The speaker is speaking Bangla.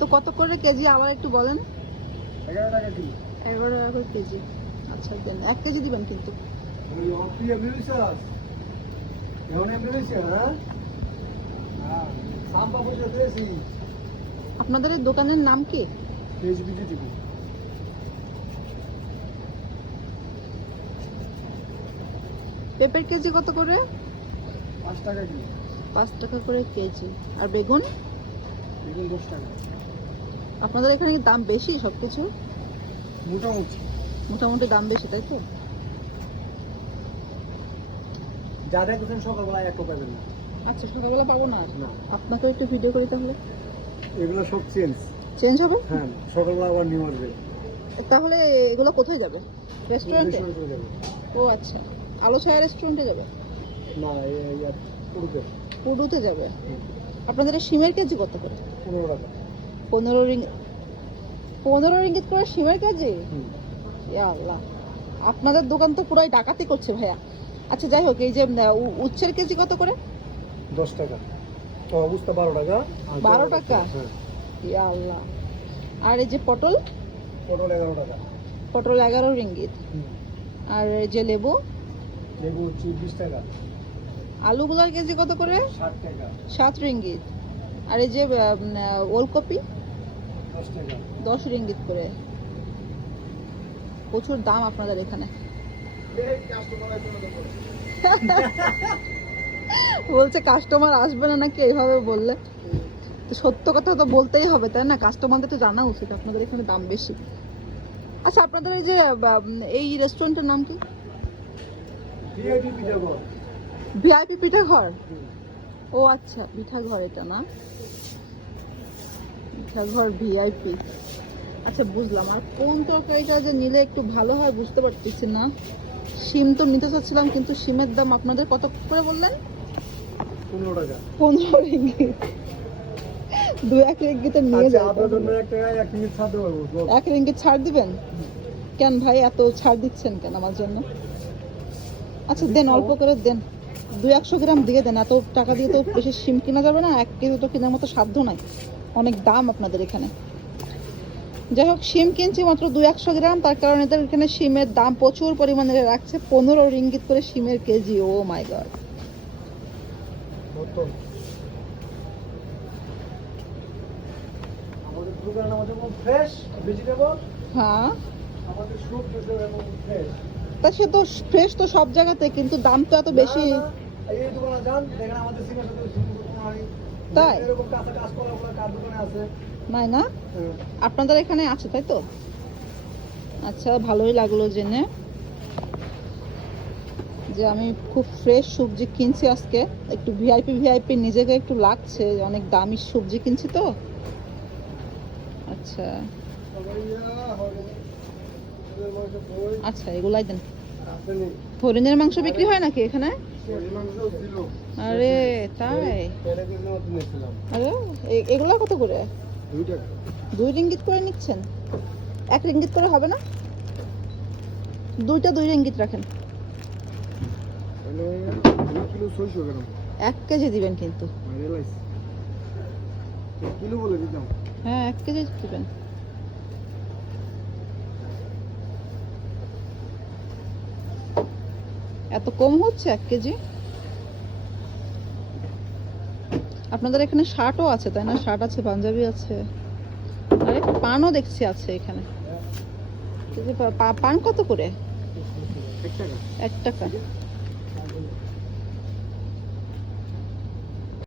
তো কত করে কেজি? আবার একটু বলেন। এগারো টাকা কিলো এগারো টাকা করে কেজি। আচ্ছা দেন এক কেজি দিবেন কিন্তু। হ্যাঁ? হ্যাঁ আপনাদের এই দোকানের নাম কি? পেঁপের কেজি কত করে? পাঁচ টাকা পাঁচ টাকা করে কেজি। আর বেগুন? বেগুন দশ টাকা। আপনাদের এখানে কি দাম বেশি সব কিছু মোটামুটি। মোটামুটি দাম বেশি তাই তো? যা দেখছেন সকালবেলা একটা পাবেন না আচ্ছা সকালবেলা পাবো না না। আপনাকেও একটু ভিডিও করি তাহলে। এগুলো সব চেঞ্জ চেঞ্জ হবে? হ্যাঁ সকালবেলা আবার নিউ আসবে। তাহলে এগুলো কোথায় যাবে? রেস্টুরেন্টে ও আচ্ছা। আলো ছায়া রেস্টুরেন্টে যাবে? না পুরুতে। পুডুতে যাবে? আপনাদের শিমের কেজি কত করে? পনেরো টাকা। পনেরো রিং পনেরো রিঙ্গিত করে শিমের কাজে? আল্লাহ। আপনাদের দোকান তো পুরাই ডাকাতি করছে ভাইয়া। আচ্ছা যাই হোক এই যে উচ্ছের কেজি কত করে? দশ টাকা। বুঝতে বারো টাকা আর বারো টাকা? হ্যাঁ। আল্লাহ। আর এই যে পটল? পটল এগারো টাকা। পটল এগারো রিঙ্গিত। আর এই যে লেবু? লেবু হচ্ছে বিশ টাকা। আলুগুলার কেজি কত করে? ষাট টাকা। সাত রিঙ্গিত। আর এই যে ওলকপি? দশ রিঙ্গিত করে। প্রচুর দাম আপনাদের এখানে। বলছে কাস্টমার আসবে না নাকি এইভাবে বললে। তো সত্য কথা তো বলতেই হবে তাই না? কাস্টমারদের তো জানা উচিত আপনাদের এখানে দাম বেশি। আচ্ছা আপনাদের এই যে এই রেস্টুরেন্টের নাম কি? ভিআইপি পিঠা ঘর ও আচ্ছা পিঠা ঘর এটা না। পিঠা ঘর ভিআইপি আচ্ছা বুঝলাম। আর কোন তরকারিটা যে নিলে একটু ভালো হয় বুঝতে পারতেছি না। সিম তো নিতে চাচ্ছিলাম কিন্তু সিমের দাম আপনাদের কত করে বললেন? পনেরো টাকা। পনেরো রিঙ্গিত দু এক রিঙ্গিতে নিয়ে আচ্ছা এক রিঙ্গিত ছাড় দিবেন? কেন ভাই এত ছাড় দিচ্ছেন কেন আমার জন্য? আচ্ছা দেন অল্প করে দেন। দুই একশো গ্রাম দিয়ে দেন এত টাকা দিয়ে তো বেশি কিনা যাবে না এক কেজি তো কেনার মতো সাধ্য নাই। অনেক দাম আপনাদের এখানে। যাই হোক শিম কিনছি মাত্র দুই একশো গ্রাম তার কারণে এদের এখানে শিমের দাম প্রচুর পরিমাণে রাখছে পনেরো রিঙ্গিত করে শিমের কেজি ও মাই গড। আমাদের দোকানে আমাদের ফ্রেশ ভেজিটেবল হ্যাঁ। আমাদের সবজি ফ্রেশ। তা সে তো ফ্রেশ তো সব জায়গাতে কিন্তু দাম তো এত বেশি। এই দোকানে যান দেখেন আমাদের তাই? নাই না হ্যাঁ। আপনাদের এখানে আছে তাই তো আচ্ছা ভালোই লাগল জেনে যে আমি খুব ফ্রেশ সবজি কিনছি আজকে একটু ভিআইপি ভিআইপি নিজেকে একটু লাগছে অনেক দামি সবজি কিনছি তো আচ্ছা? আচ্ছা এগুলাই দেন। হরিণের মাংস বিক্রি হয় নাকি এখানে। আরে তাই? এ- এগুলা কত করে? দুই রিঙ্গিত করে নিচ্ছেন? এক রিঙ্গিত করে হবে না? দুইটা দুই রিঙ্গিত রাখেন। এক কেজি দিবেন কিন্তু। দিতাম। হ্যাঁ এক কেজি দিবেন। এত কম হচ্ছে এক কেজি? আপনাদের এখানে শার্টও আছে, তাই না? শার্ট আছে, পাঞ্জাবি আছে। আরে, পানও দেখছি আছে এখানে। পান কত করে? এক টাকা।